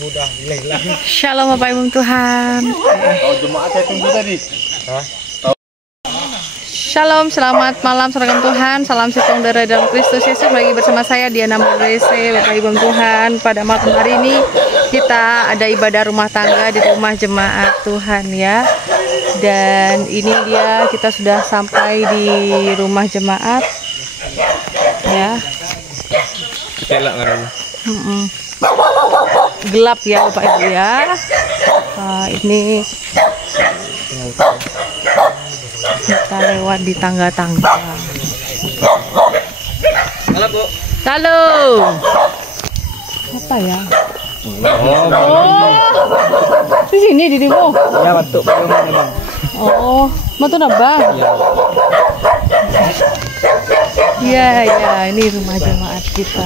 Udah hilang. Shalom Bapak Ibu Tuhan. Oh, jemaat saya tunggu tadi. Hah? Shalom, selamat malam seragam Tuhan. Salam sitong darah dalam Kristus Yesus. Lagi bersama saya Diana Murese, Bapak Ibu Tuhan. Pada malam hari ini kita ada ibadah rumah tangga di rumah jemaat Tuhan ya. Dan ini dia, kita sudah sampai di rumah jemaat ya. Gelap ya Bapak Ibu ya. Nah, ini kita lewat di tangga-tangga. Halo, Bu. Halo. Apa ya? Oh, di sini dirimu. Ya, batuk memang. Oh, mau tuh nambah? Iya, ya, ini rumah jemaat kita.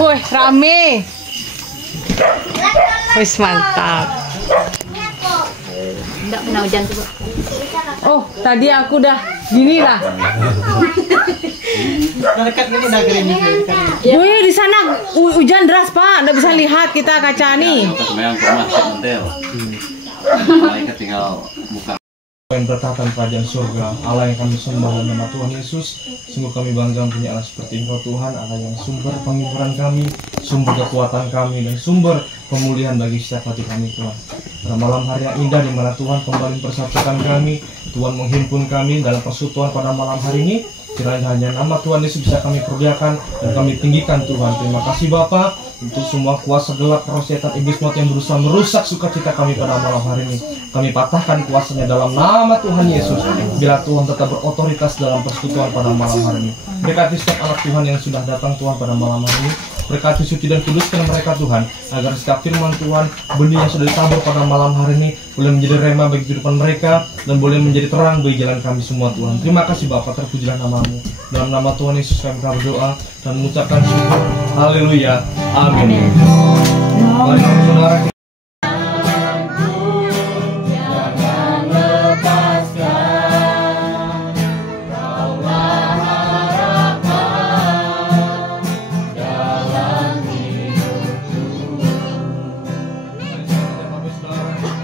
Wih, rame. Wis mantap. Enggak pernah hujan coba. Oh, tadi aku udah gini lah. Dekat ini udah gerimis. Wih, di sana hujan deras, Pak. Nggak bisa lihat kita kaca nih. Memang pernah mentel. Malaikat tinggal buka. Yang berkata kerajaan surga, Allah yang kami sembah dalam nama Tuhan Yesus. Sungguh kami bangga punya Allah seperti Engkau Tuhan, Allah yang sumber penghiburan kami, sumber kekuatan kami, dan sumber pemulihan bagi setiap hati kami Tuhan. Pada malam hari yang indah di mana Tuhan kembali mempersatukan kami, Tuhan menghimpun kami dalam persekutuan pada malam hari ini. Kiranya hanya nama Tuhan Yesus bisa kami perlihatkan dan kami tinggikan Tuhan. Terima kasih Bapa untuk semua kuasa gelap, roh setan, iblis maut yang berusaha merusak sukacita kami pada malam hari ini. Kami patahkan kuasanya dalam nama Tuhan Yesus. Bila Tuhan tetap berotoritas dalam persekutuan pada malam hari ini. Berkati setiap anak Tuhan yang sudah datang Tuhan pada malam hari ini. Berkati suci dan kuduskan mereka Tuhan, agar setiap firman Tuhan, benih yang sudah ditabur pada malam hari ini boleh menjadi rema bagi kehidupan mereka dan boleh menjadi terang bagi jalan kami semua Tuhan. Terima kasih Bapa, terpujilah namamu. Dalam nama Tuhan Yesus kami berdoa dan mengucapkan syukur. Haleluya. Amin. Mari saudara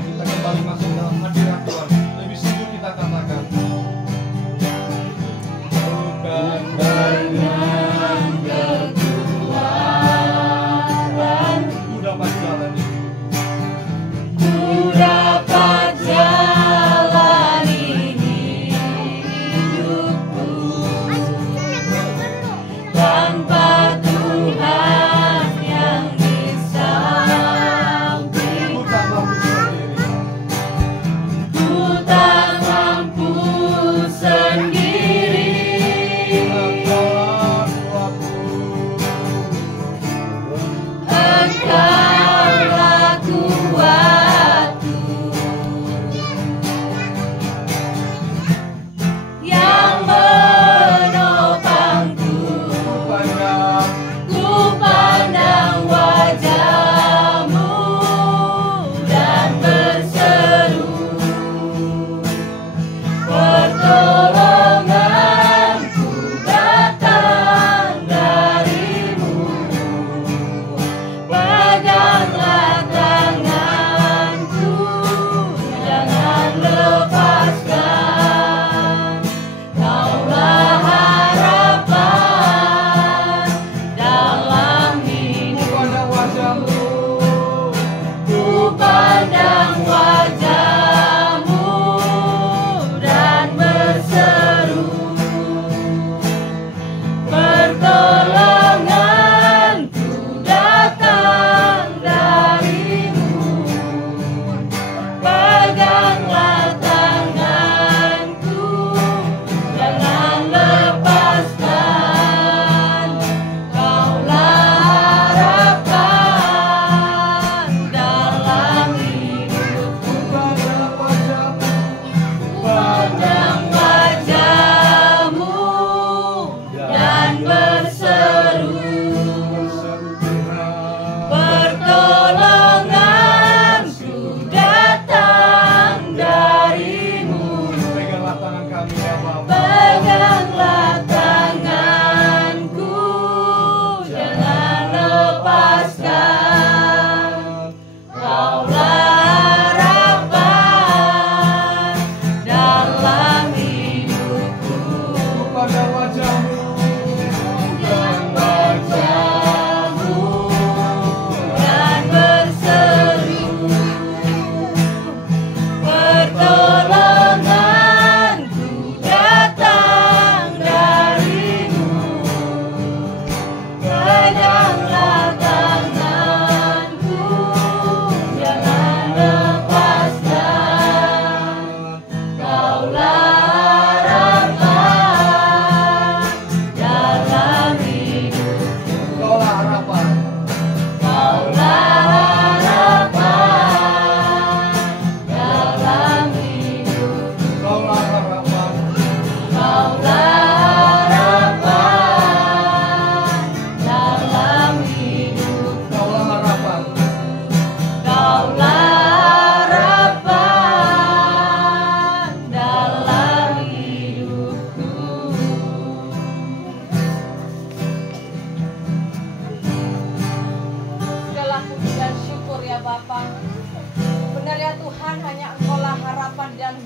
kita kembali masuk dalam hadirat Tuhan. Lebih sungguh kita katakan, bukan dengan ketuhanan ku dapat jalani.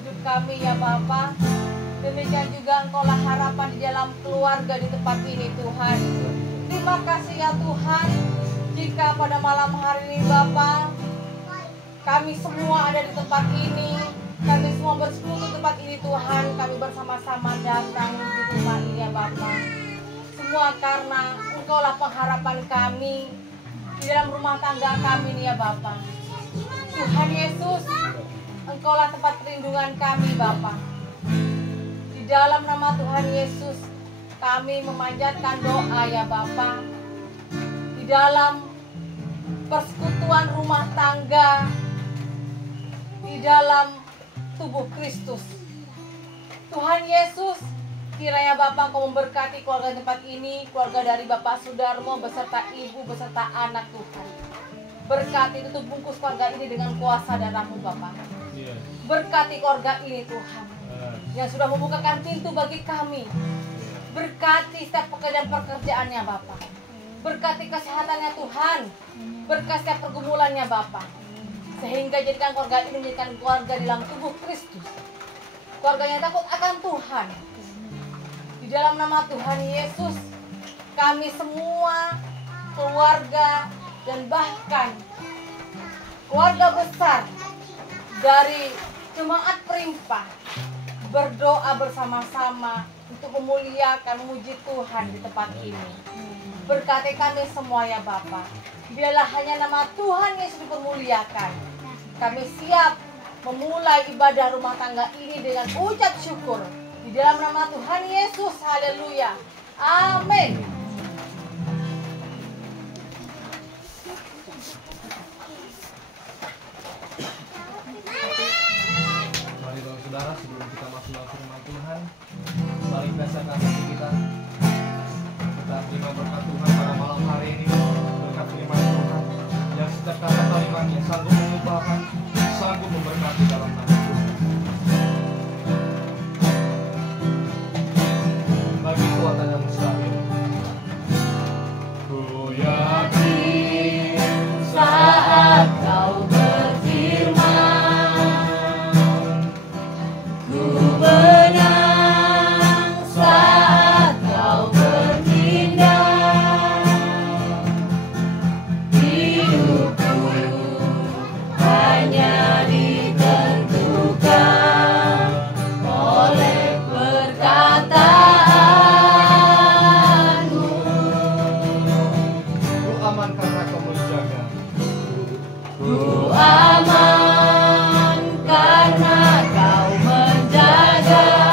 hidup kami ya Bapa. Demikian juga Engkaulah harapan di dalam keluarga di tempat ini Tuhan. Terima kasih ya Tuhan, jika pada malam hari ini Bapa, kami semua ada di tempat ini, kami semua bersekutu di tempat ini Tuhan, kami bersama-sama datang di rumah ini ya Bapa. Semua karena Engkaulah pengharapan kami di dalam rumah tangga kami ini ya Bapa. Tuhan Yesus, Engkaulah tempat perlindungan kami Bapa. Di dalam nama Tuhan Yesus, kami memanjatkan doa ya Bapa. Di dalam persekutuan rumah tangga, di dalam tubuh Kristus. Tuhan Yesus, kiranya Bapa Kau memberkati keluarga tempat ini, keluarga dari Bapak Sudarmo beserta ibu beserta anak Tuhan. Berkati tutup bungkus keluarga ini dengan kuasa darah-Mu Bapa. Berkati keluarga ini Tuhan, yang sudah membukakan pintu bagi kami. Berkati setiap pekerjaan-pekerjaannya Bapa. Berkati kesehatannya Tuhan. Berkati setiap pergumulannya Bapa. Sehingga jadikan keluarga ini menjadikan keluarga di dalam tubuh Kristus. Keluarga yang takut akan Tuhan. Di dalam nama Tuhan Yesus, kami semua, keluarga, dan bahkan keluarga besar dari Jemaat Perimpah berdoa bersama-sama untuk memuliakan, memuji Tuhan di tempat ini. Berkati kami semua ya Bapa. Biarlah hanya nama Tuhan Yesus dipermuliakan. Kami siap memulai ibadah rumah tangga ini dengan ucap syukur. Di dalam nama Tuhan Yesus, haleluya. Amin. Mari saudara, sebelum kita masuk dalam firman Tuhan, mari kita siapkan hati kita. Kita terima berkat Tuhan pada malam hari ini. Berkat firman Tuhan yang setiap kata kalimatnya sanggup mengubahkan, sanggup memberkati dalam nama Tuhan. Bagi kekuatan yang mustahil. Ku yakin Saat Kau berfirman, ku menang. Saat Kau bertindak, hidupku hanya ditentukan oleh perkataanmu. Ku aman karena Kau menjaga. Ku aman karena Kau menjaga.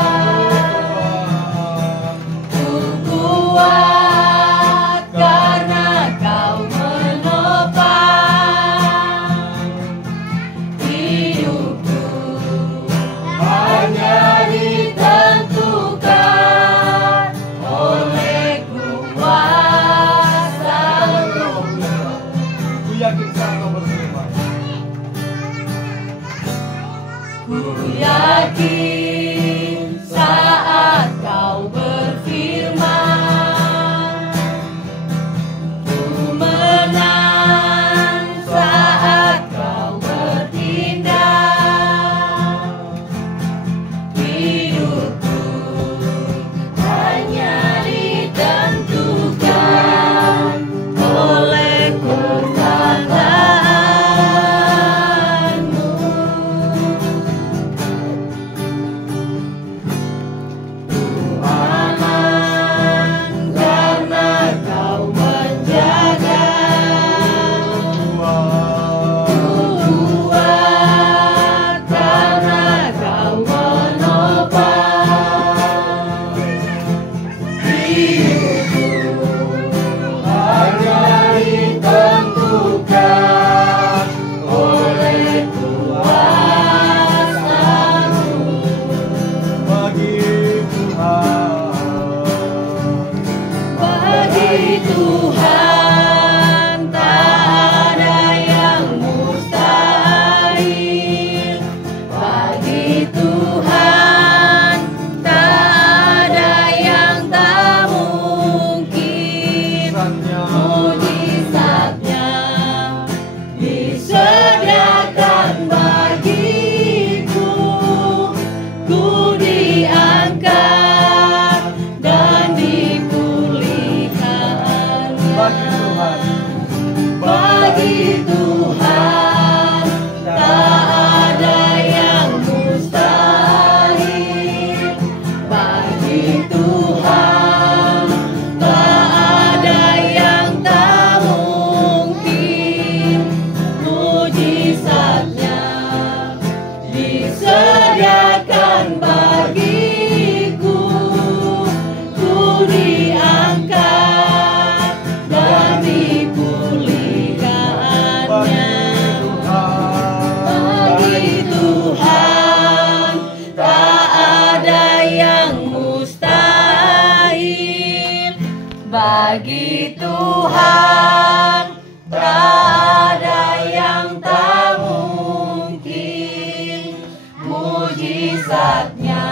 Bagi Tuhan tak ada yang tak mungkin, mujizatnya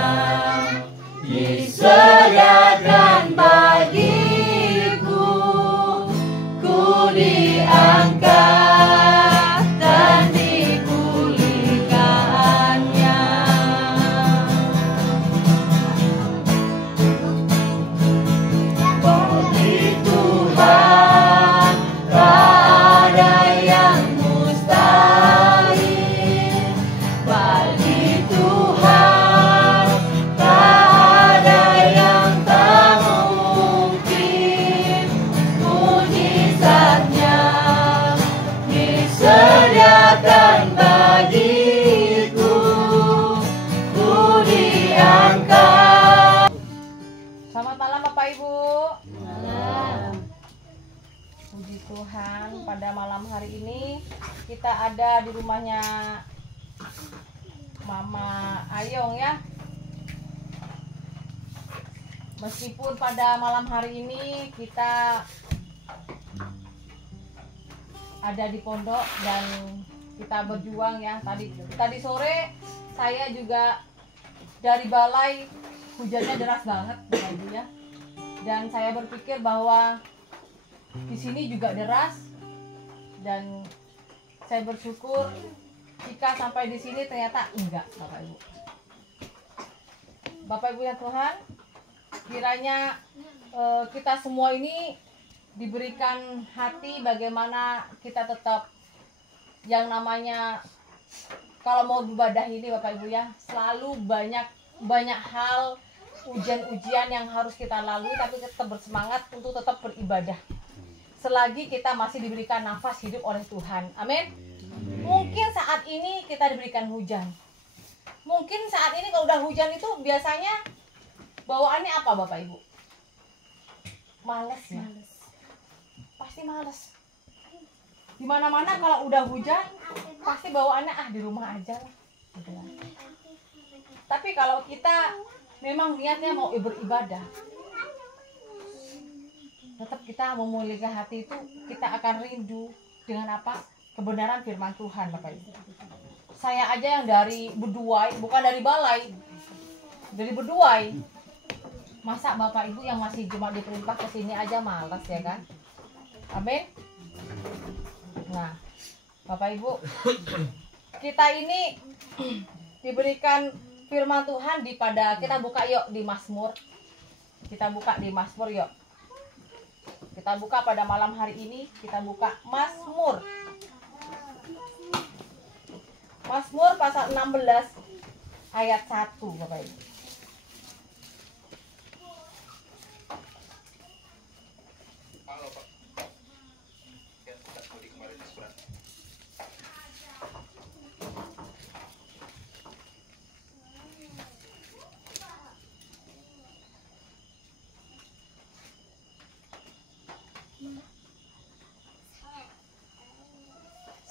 disediakan bagiku. Ku diangkat dan dipulihkannya. Bagi Tuhan tak ada yang mustahil. Bagi Tuhan tak ada yang tak mungkin, mujizatnya disediakan bagiku. Ku diangkat. Selamat malam Bapak Ibu. Puji Tuhan, pada malam hari ini kita ada di rumahnya Mama Ayong ya. Meskipun pada malam hari ini kita ada di pondok dan kita berjuang ya. Tadi sore saya juga dari balai, hujannya deras banget Bapak Ibu ya. Dan saya berpikir bahwa di sini juga deras, dan saya bersyukur jika sampai di sini ternyata enggak Bapak Ibu. Bapak Ibu ya Tuhan, kiranya kita semua ini diberikan hati bagaimana kita tetap yang namanya kalau mau beribadah ini Bapak Ibu ya, selalu banyak hal ujian-ujian yang harus kita lalui, tapi tetap bersemangat untuk tetap beribadah selagi kita masih diberikan nafas hidup oleh Tuhan. Amin. Mungkin saat ini kita diberikan hujan, mungkin saat ini kalau udah hujan itu biasanya bawaannya apa Bapak Ibu? Males ya? Pasti males. Dimana-mana kalau udah hujan pasti bawaannya di rumah aja lah. Tapi kalau kita memang niatnya mau beribadah, tetap kita memulihkan hati itu, kita akan rindu dengan apa? Kebenaran firman Tuhan Bapak Ibu. Saya aja yang dari Beduai, bukan dari balai, dari Beduai. Masa Bapak Ibu yang masih cuma diperintah ke sini aja malas ya kan? Amin. Nah, Bapak Ibu, kita ini diberikan firman Tuhan kita buka yuk di Mazmur. Kita buka di Mazmur yuk. Kita buka pada malam hari ini, kita buka Mazmur. Mazmur pasal 16 ayat 1 Bapak Ibu.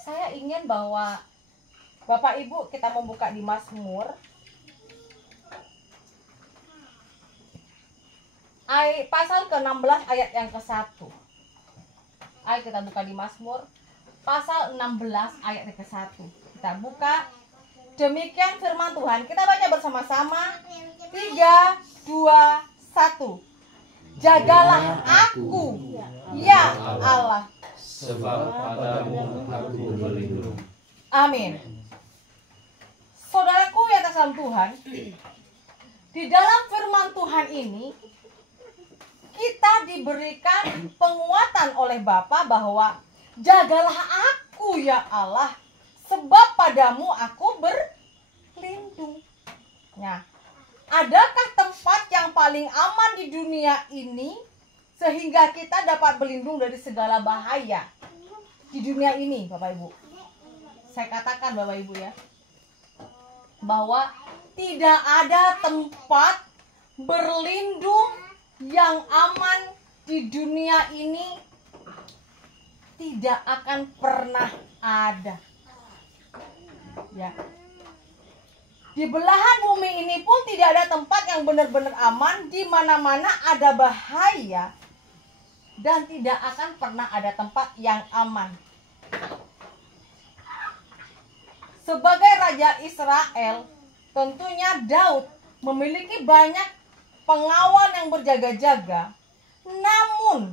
Saya ingin bahwa Bapak Ibu kita membuka di Mazmur pasal ke-16 ayat yang ke-1. Ayo kita buka di Mazmur pasal 16 ayat yang ke-1. Kita buka. Demikian firman Tuhan. Kita baca bersama-sama. 3, 2, 1. Jagalah aku, ya Allah, sebab padamu aku berlindung. Amin. Saudaraku yang tersalam Tuhan, di dalam firman Tuhan ini kita diberikan penguatan oleh Bapa bahwa jagalah aku ya Allah, sebab padamu aku berlindung. Nah, adakah tempat yang paling aman di dunia ini sehingga kita dapat berlindung dari segala bahaya di dunia ini, Bapak Ibu? Saya katakan Bapak Ibu ya, bahwa tidak ada tempat berlindung yang aman di dunia ini, tidak akan pernah ada. Ya. Di belahan bumi ini pun tidak ada tempat yang benar-benar aman. Di mana-mana ada bahaya. dan tidak akan pernah ada tempat yang aman. Sebagai Raja Israel, tentunya Daud memiliki banyak pengawal yang berjaga-jaga. Namun,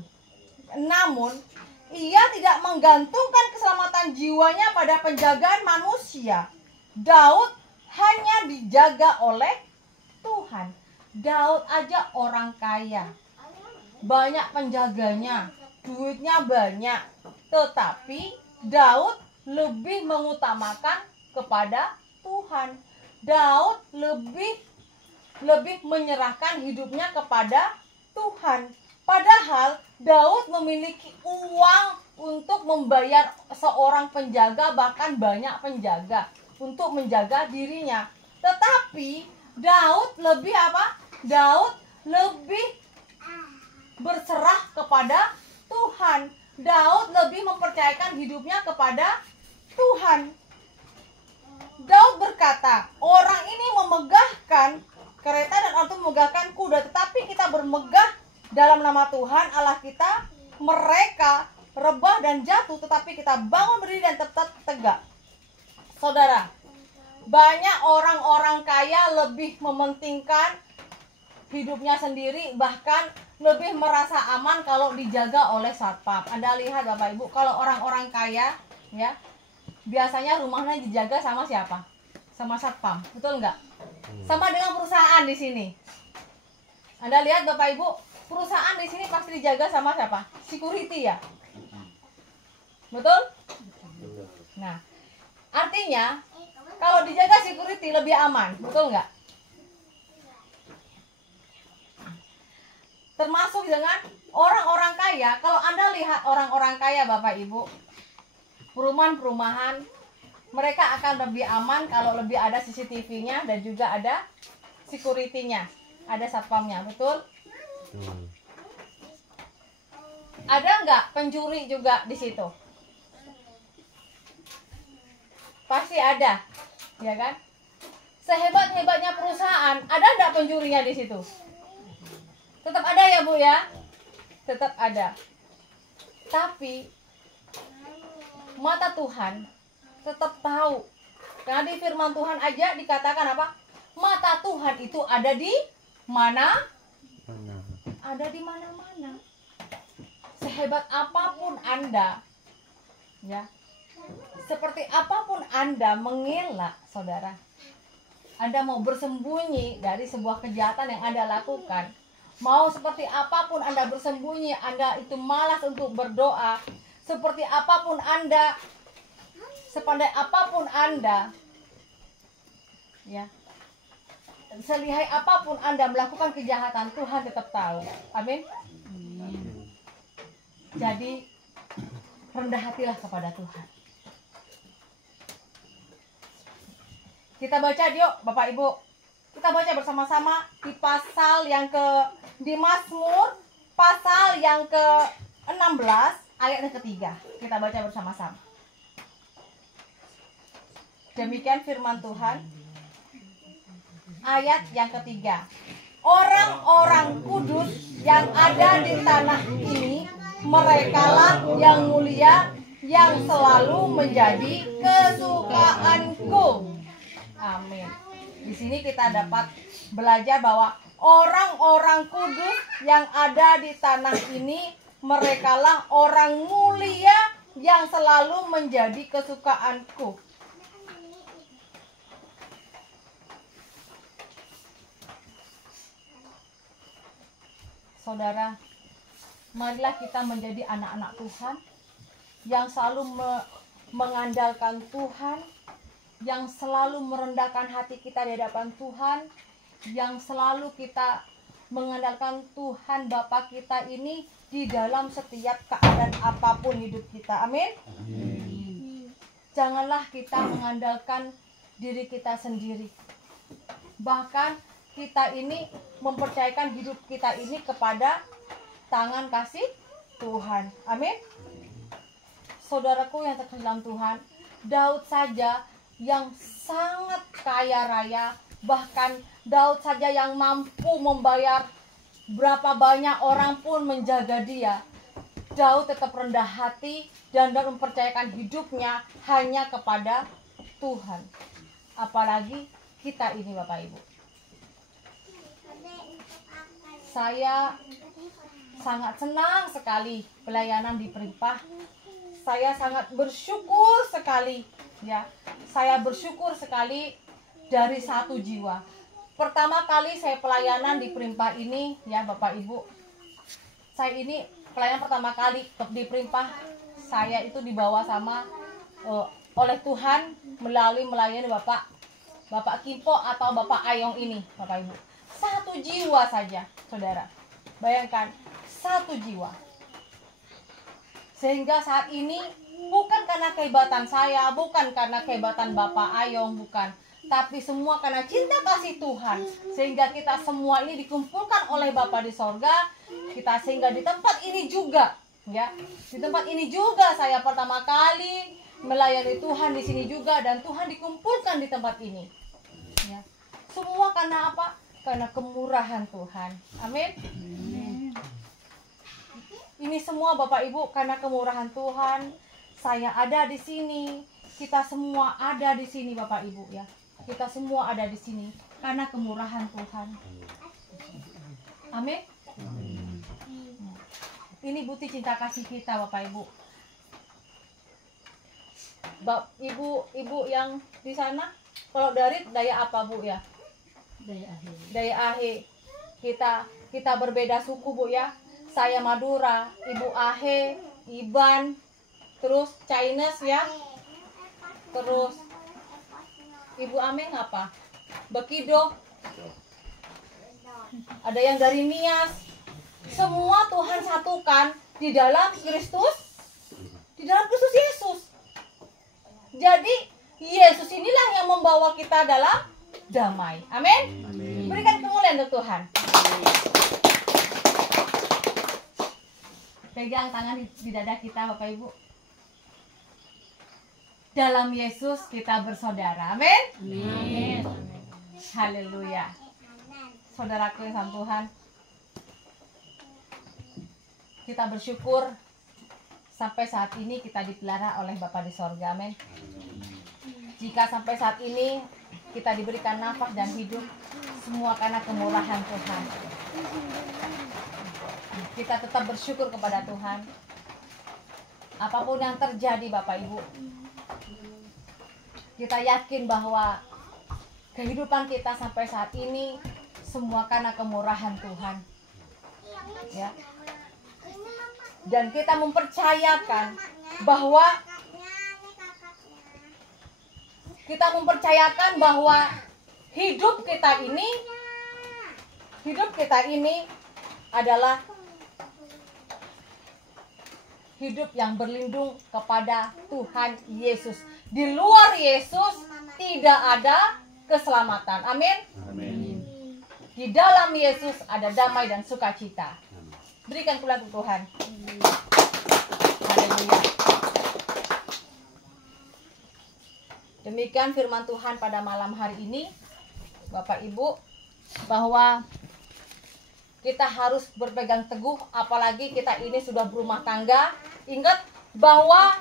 ia tidak menggantungkan keselamatan jiwanya pada penjagaan manusia. Daud hanya dijaga oleh Tuhan. Daud aja orang kaya, banyak penjaganya, duitnya banyak, tetapi Daud lebih mengutamakan kepada Tuhan. Daud lebih menyerahkan hidupnya kepada Tuhan. Padahal Daud memiliki uang untuk membayar seorang penjaga, bahkan banyak penjaga untuk menjaga dirinya. Tetapi Daud lebih apa? Daud lebih berserah kepada Tuhan. Daud lebih mempercayakan hidupnya kepada Tuhan. Daud berkata, orang ini memegahkan kereta dan orang itu memegahkan kuda, tetapi kita bermegah dalam nama Tuhan Allah kita. Mereka rebah dan jatuh, tetapi kita bangun berdiri dan tetap tegak. Saudara, banyak orang-orang kaya lebih mementingkan hidupnya sendiri, bahkan lebih merasa aman kalau dijaga oleh satpam. Anda lihat Bapak Ibu, kalau orang-orang kaya ya, biasanya rumahnya dijaga sama siapa? Sama satpam, betul nggak? Sama dengan perusahaan di sini. Anda lihat Bapak Ibu, perusahaan di sini pasti dijaga sama siapa? Security ya, betul? Nah, artinya kalau dijaga security lebih aman, betul nggak? Termasuk dengan orang-orang kaya. Kalau Anda lihat orang-orang kaya Bapak Ibu, perumahan-perumahan, mereka akan lebih aman kalau lebih ada CCTV-nya dan juga ada security-nya, ada satpamnya, betul? Ada nggak pencuri juga di situ? Pasti ada, ya kan? Sehebat-hebatnya perusahaan, ada nggak pencurinya di situ? Tetap ada ya Bu ya? Tetap ada. Tapi mata Tuhan tetap tahu. Karena di firman Tuhan aja dikatakan apa? Mata Tuhan itu ada di mana? Ada di mana-mana. Sehebat apapun Anda, ya, seperti apapun Anda mengelak, saudara, Anda mau bersembunyi dari sebuah kejahatan yang Anda lakukan, mau seperti apapun Anda bersembunyi, Anda itu malas untuk berdoa, seperti apapun Anda, sepandai apapun Anda, ya, selihai apapun Anda melakukan kejahatan, Tuhan tetap tahu. Amin. Jadi rendah hatilah kepada Tuhan. Kita baca yuk Bapak Ibu. Kita baca bersama-sama di pasal yang di Mazmur pasal yang ke-16 ayat yang ketiga. Kita baca bersama-sama. Demikian firman Tuhan. Ayat yang ketiga. Orang-orang kudus yang ada di tanah ini, merekalah yang mulia, yang selalu menjadi kesukaanku. Amin. Di sini kita dapat belajar bahwa orang-orang kudus yang ada di tanah ini, merekalah orang mulia yang selalu menjadi kesukaanku. Saudara, marilah kita menjadi anak-anak Tuhan yang selalu mengandalkan Tuhan, yang selalu merendahkan hati kita di hadapan Tuhan, yang selalu kita mengandalkan Tuhan Bapa kita ini di dalam setiap keadaan apapun hidup kita. Amin. Janganlah kita mengandalkan diri kita sendiri. Bahkan kita ini mempercayakan hidup kita ini kepada tangan kasih Tuhan. Amin. Saudaraku yang terkasih dalam Tuhan, Daud saja yang sangat kaya raya, bahkan Daud saja yang mampu membayar berapa banyak orang pun menjaga dia, Daud tetap rendah hati dan Daud mempercayakan hidupnya hanya kepada Tuhan. Apalagi kita ini Bapak Ibu. Saya sangat senang sekali pelayanan di Perimpah. Saya sangat bersyukur sekali ya. Saya bersyukur sekali dari satu jiwa. Pertama kali saya pelayanan di Perimpah ini ya Bapak Ibu. Saya ini pelayanan pertama kali di Perimpah. Saya itu dibawa sama oleh Tuhan melalui melayani Bapak Kimpo atau Bapak Ayong ini Bapak Ibu. Satu jiwa saja saudara. Bayangkan, satu jiwa. Sehingga saat ini bukan karena kehebatan saya, bukan karena kehebatan Bapak Ayong, bukan, tapi semua karena cinta kasih Tuhan. Sehingga kita semua ini dikumpulkan oleh Bapa di sorga. Kita sehingga di tempat ini juga, ya, di tempat ini juga saya pertama kali melayani Tuhan di sini juga, dan Tuhan dikumpulkan di tempat ini. Ya. Semua karena apa? Karena kemurahan Tuhan. Amin. Ini semua Bapak Ibu karena kemurahan Tuhan. Saya ada di sini. Kita semua ada di sini Bapak Ibu ya. Kita semua ada di sini karena kemurahan Tuhan. Amin. Ini bukti cinta kasih kita Bapak Ibu. Ibu yang di sana, kalau dari daya apa Bu ya? Daya Ahe. Kita berbeda suku Bu ya. Saya Madura, Ibu Ahe, Iban, terus Chinese ya. Terus Ibu Ameng apa? Bekido. Ada yang dari Nias. Semua Tuhan satukan di dalam Kristus. Di dalam Kristus Yesus. Jadi Yesus inilah yang membawa kita dalam damai. Amin. Berikan kemuliaan untuk Tuhan. Pegang tangan di dada kita Bapak Ibu. Dalam Yesus kita bersaudara. Amin. Amin. Haleluya. Saudaraku yang sama Tuhan, kita bersyukur sampai saat ini kita dipelihara oleh Bapa di sorga. Amin. Jika sampai saat ini kita diberikan nafas dan hidup, semua karena kemurahan Tuhan. Kita tetap bersyukur kepada Tuhan. Apapun yang terjadi Bapak Ibu, kita yakin bahwa kehidupan kita sampai saat ini semua karena kemurahan Tuhan. Ya. Dan kita mempercayakan bahwa hidup kita ini adalah hidup yang berlindung kepada Tuhan Yesus. Di luar Yesus tidak ada keselamatan. Amin. Amin. Di dalam Yesus ada damai dan sukacita. Berikan pulang ke Tuhan. Haleluya. Demikian firman Tuhan pada malam hari ini, Bapak Ibu, bahwa kita harus berpegang teguh, apalagi kita ini sudah berumah tangga. Ingat bahwa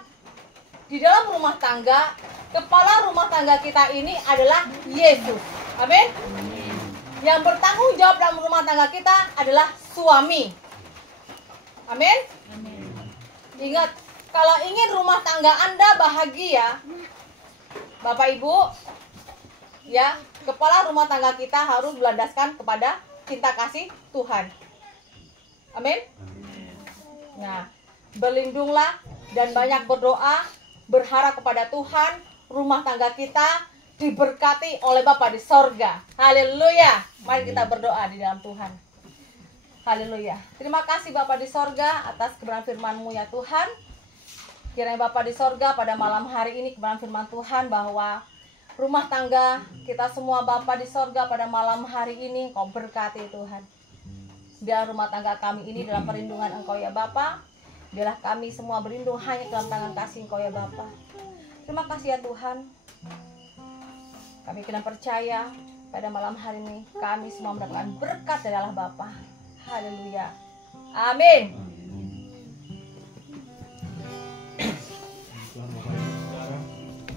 di dalam rumah tangga, kepala rumah tangga kita ini adalah Yesus. Amin. Yang bertanggung jawab dalam rumah tangga kita adalah suami. Amin. Ingat, kalau ingin rumah tangga Anda bahagia, Bapak Ibu, ya, kepala rumah tangga kita harus berlandaskan kepada cinta kasih Tuhan. Amin. Nah, berlindunglah dan banyak berdoa, berharap kepada Tuhan, rumah tangga kita diberkati oleh Bapa di sorga. Haleluya. Mari kita berdoa di dalam Tuhan. Haleluya. Terima kasih Bapa di sorga atas kebenaran firman-Mu ya Tuhan. Kiranya Bapa di sorga pada malam hari ini kebenaran firman Tuhan bahwa rumah tangga kita semua Bapa di sorga pada malam hari ini Engkau berkati Tuhan. Biar rumah tangga kami ini dalam perlindungan Engkau ya Bapa. Biarlah kami semua berlindung hanya dalam tangan kasih Engkau ya Bapa. Terima kasih ya Tuhan. Kami kena percaya pada malam hari ini kami semua mendapatkan berkat dari Allah Bapa. Haleluya. Amin.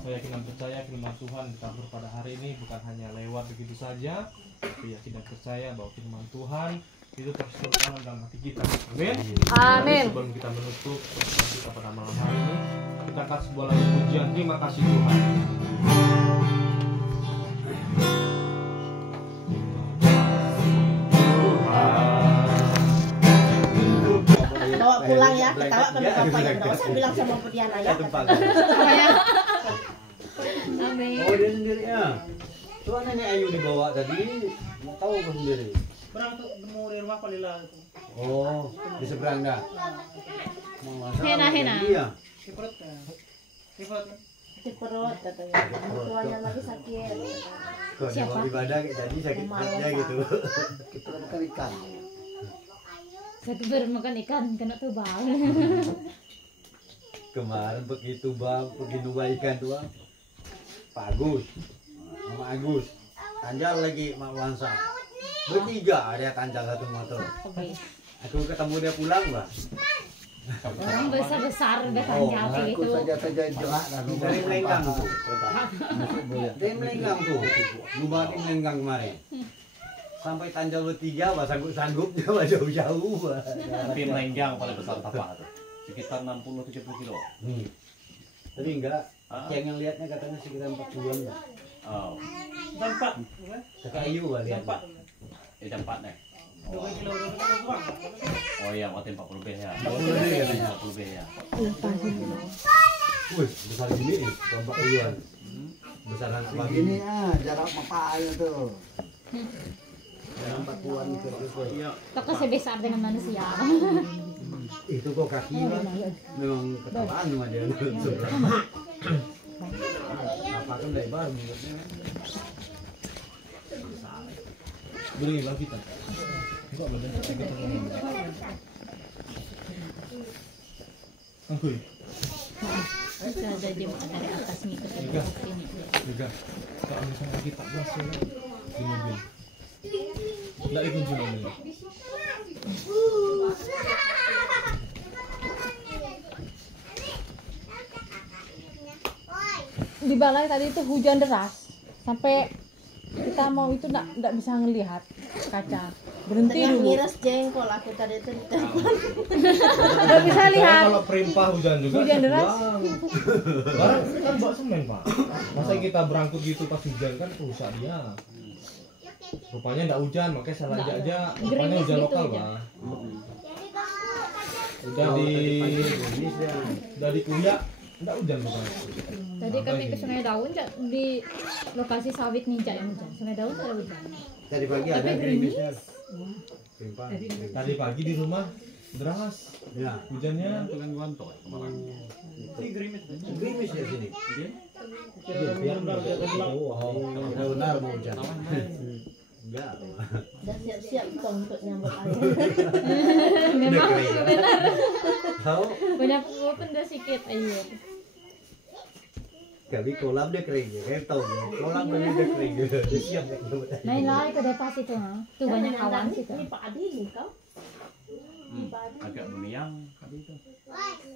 Saya yakin dan percaya firman Tuhan ditabur pada hari ini bukan hanya lewat begitu saja, tapi yakin dan percaya bahwa firman Tuhan itu terus bertanam dalam hati kita. Amin. Amin. Sebelum kita menutup pertemuan kita pada malam hari ini, kita akan sebuah lagu pujian. Terima kasih Tuhan. Bawa pulang ya, ketawa sama bapaknya. Nggak usah bilang sama Pudiana ya. Amin. Oh dia sendiri ya. Tuan nenek Ayu dibawa tadi, mau tahu apa sendiri? Perang tuh nemu di rumah Palila itu. Oh, di seberang dah. Hena. Iya. Di perut ya. Di perut. Sakit perut katanya. Tuanya lagi sakit. Kok dia mau ibadah kayak tadi sakit perutnya gitu. Kita makan ikan. Saya makan ikan kena tuh bau. Kemarin begitu bang, pergi dua ikan tuh bang. Pak Agus, Mama Agus, Tanjal lagi Mak Wansa. Bertiga ada Tanjal satu motor. Aku ketemu dia pulang bang. Orang besar udah Tanjal kayak gitu. Saja jelak dari Melenggang tuh. Dari Melenggang tuh, Lubang Melenggang kemarin. Sampai Tanjal bertiga, bah sanggup dia bah jauh-jauh. Tapi melenggang paling besar tapak tuh. Sekitar 60-70 kilo. Tapi enggak, yang lihatnya katanya sekitar 40-an lah. Oh, Dampak. Kakak Ayu bah lihat. Dampak. dampak deh. 2 kilo kurang. Oh iya, waktu 40 lebih ya. 40 lebih katanya. 40 lebih ya. Wih, besar gini nih, Bapak Ayuan. Besaran apa gini? Jarak papanya tuh. Jarak 40-an ke Iya. Toko sebesar dengan manusia. itu kok kaki lah. Memang ketahuan sama dia. Apa kan lebar mulutnya. Beri lagi kita. Enggak badan kita Angkuy. Bisa ada jemaah dari atas nih ke sini. Juga. Kalau misalnya kita gas ya, di mobil. Enggak dikunci mobil. Di balai tadi itu hujan deras sampai kita mau itu enggak bisa ngelihat kaca. Berhenti Tengah dulu. ngiris jengkol aku tadi itu di telepon. Enggak bisa lihat. Kalau perimpah hujan juga. Hujan deras. Barang kan bawa semen, Pak. Masa kita berangkut gitu pas hujan kan rusak dia. Rupanya enggak hujan, makanya salah aja. Rupanya Gerimis hujan gitu lokal, hujan. Pak. Udah di Kuyak, enggak hujan rupanya. Tadi kami ke Sungai Daun Cak, di lokasi sawit nih Cak, yang hujan. Sungai Daun ada hujan. Tadi pagi ada Tapi gerimisnya. Timpang. Tadi pagi di rumah deras Ya. hujannya. Itu kan guanto kemarin. Ini gerimis. Gerimis ya sini. Kira benar dia gelap. Benar mau hujan. Enggak. Udah siap-siap kau untuk nyambut air. Udah kering. Tahu? Banyak pun udah sikit air. Kali kolam dia kering ya, kayak tahu ya. Kolam kan dia kering ya. Dia siap ya. Main lah ke depan situ ha. Tuh banyak awan situ. Ini Pak Adi nih kau. Agak bermiang tadi itu.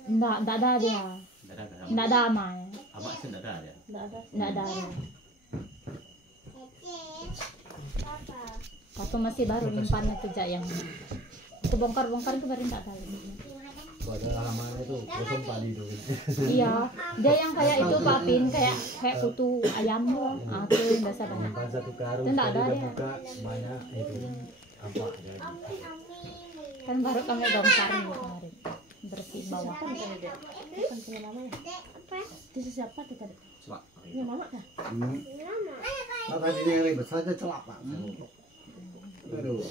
Enggak ada dia. Tidak ada. Enggak ada amai. Amak sih tidak ada ya. Enggak ada. Waktu masih baru nyimpannya tuh Cak, yang itu bongkar-bongkar kemarin enggak ada lagi. Padahal halamannya tuh kosong padi tuh. Iya, dia yang kayak itu papin kayak putu ayam tuh. Ah, tuh yang biasa banyak. Nyimpan satu karung, Itu enggak tadi ada udah ya. buka banyak itu. Apa ada. Kan baru kami bongkar nih kemarin. Bersih bawah. Bukan punya namanya. Itu siapa kita? Celak. Punya mama kah? Nah, tadi dia yang ribet saja celak Pak. Aduh.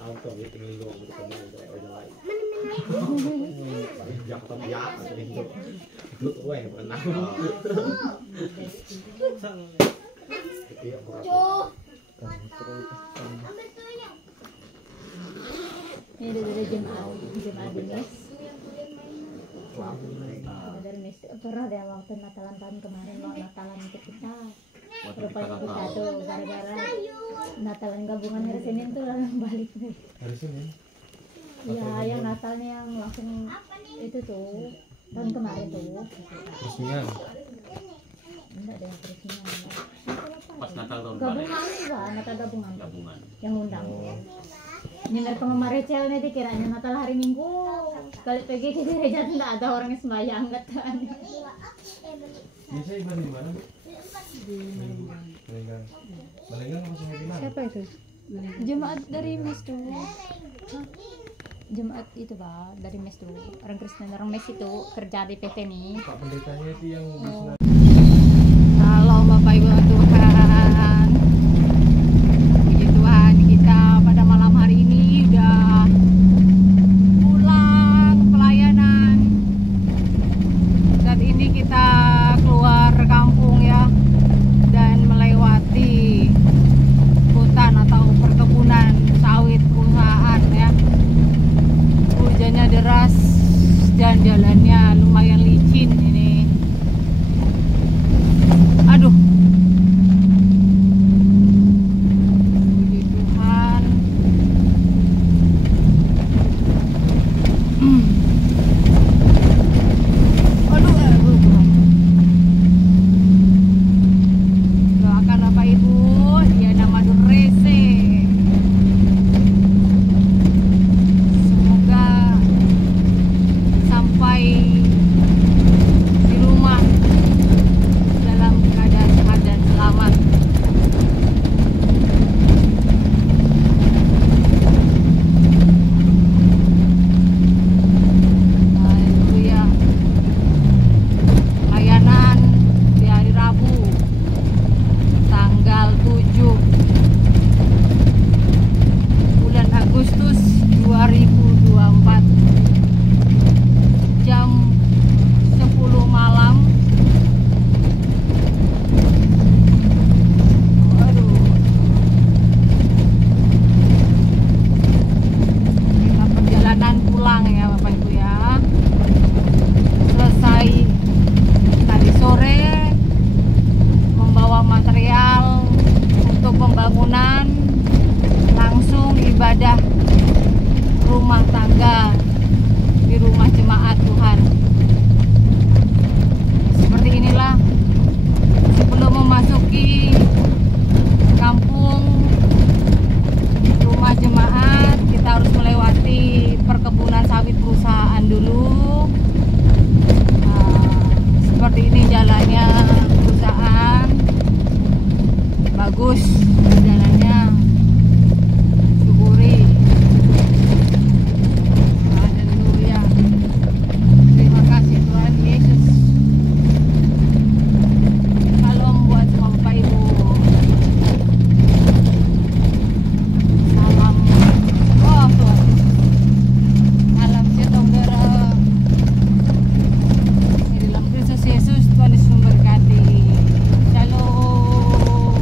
Auto gitu ngelilung bertemu kayak orang lain. Jak tam ya gitu. Lu tuh yang pernah. Ini dari jemaah Dimes. Dari Mes pernah ada waktu Natalan tahun kemarin lo Natalan itu kita. Waktu kita Rupanya kita Natal. tuh gara-gara Natalan gabungan hari Senin tuh langsung balik nih. Hari Senin. Iya, yang Natalnya yang langsung itu tuh tahun kemarin tuh. Peresmian. Enggak ada yang peresmian. Pas Natal tahun kemarin. Gabungan juga, Natal gabungan. Gabungan. Yang undang. Dengar penggemar Rachel nih dikiranya Natal hari Minggu. Kali pergi ke gereja tuh enggak ada orang yang sembahyang katanya. Biasa ibadah di mana, Bu? Di Malenggang. Malenggang apa Sungai Pinang? Siapa itu? Jemaat dari mes tuh. Jemaat itu Pak, dari mes tuh. Orang Kristen, orang mes itu kerja di PT nih. Pak pendetanya itu yang di sana. Halo Bapak Ibu Tuhan. Puji Tuhan, kita pada malam hari ini udah pulang pelayanan. Saat ini kita keluar kampung ya, dan melewati hutan atau perkebunan sawit perusahaan ya. Hujannya deras dan jalannya lumayan licin ini. Aduh. Puji Tuhan. Aduh, Tuhan. Doakan Bapak Ibu, dia nama Durese. Semoga sampai di rumah dalam keadaan sehat dan selamat. Haleluya. Layanan di hari Rabu tanggal 7 bulan Agustus 2024 jam 10 malam. Waduh. Kita perjalanan pulang ya Bapak Ibu ya. Selesai tadi sore membawa material untuk pembangunan, langsung ibadah rumah tangga di rumah jemaat Tuhan. Seperti inilah sebelum memasuki kampung rumah jemaat, kita harus melewati perkebunan sawit perusahaan dulu. Nah, seperti ini jalannya perusahaan, bagus jalannya, syukuri. Haleluya. Terima kasih Tuhan Yesus. Salam buat semua Bapak Ibu. Salam. Oh Tuhan. Salam saudara. Di dalam Kristus Yesus Tuhan Yesus memberkati. Shalom.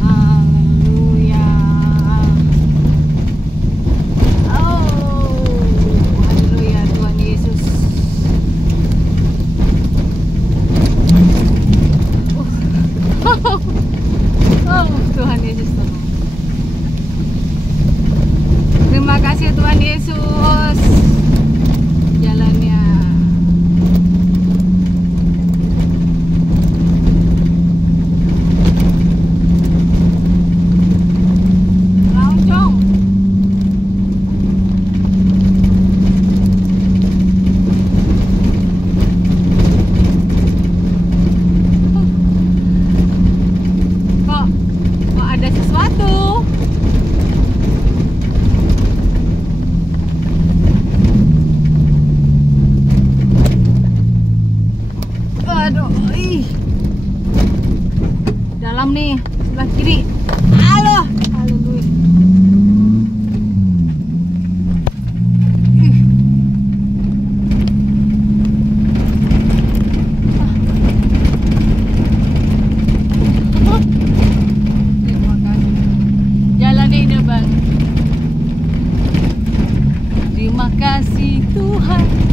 Haleluya. Oh, haleluya Tuhan Yesus. Oh, Tuhan Yesus tolong. Terima kasih Tuhan Yesus. Jalannya. Launcong. Kok ada sesuatu? Tuhan.